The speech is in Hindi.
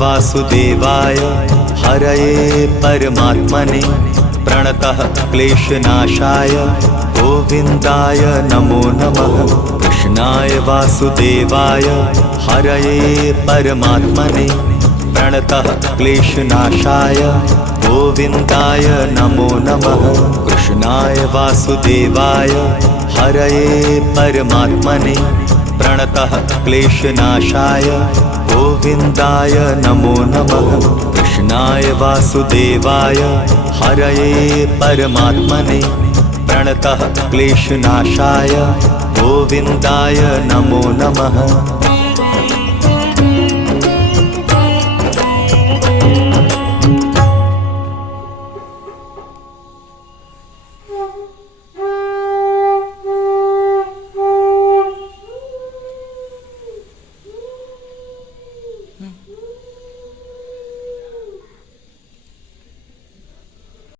वासुदेवाय हरये परमात्मने प्रणतः क्लेशनाशाय गोविन्दाय नमो नमः। कृष्णाय वासुदेवाय हरये परमात्मने प्रणतः क्लेशनाशाय गोविन्दाय नमो नमः। कृष्णाय वासुदेवाय हरये परमात्मने प्रणतः क्लेशनाशाय गोविन्दाय नमो नमः। कृष्णाय वासुदेवाय हरये परमात्मने प्रणतः क्लेशनाशाय गोविन्दाय नमो नमः।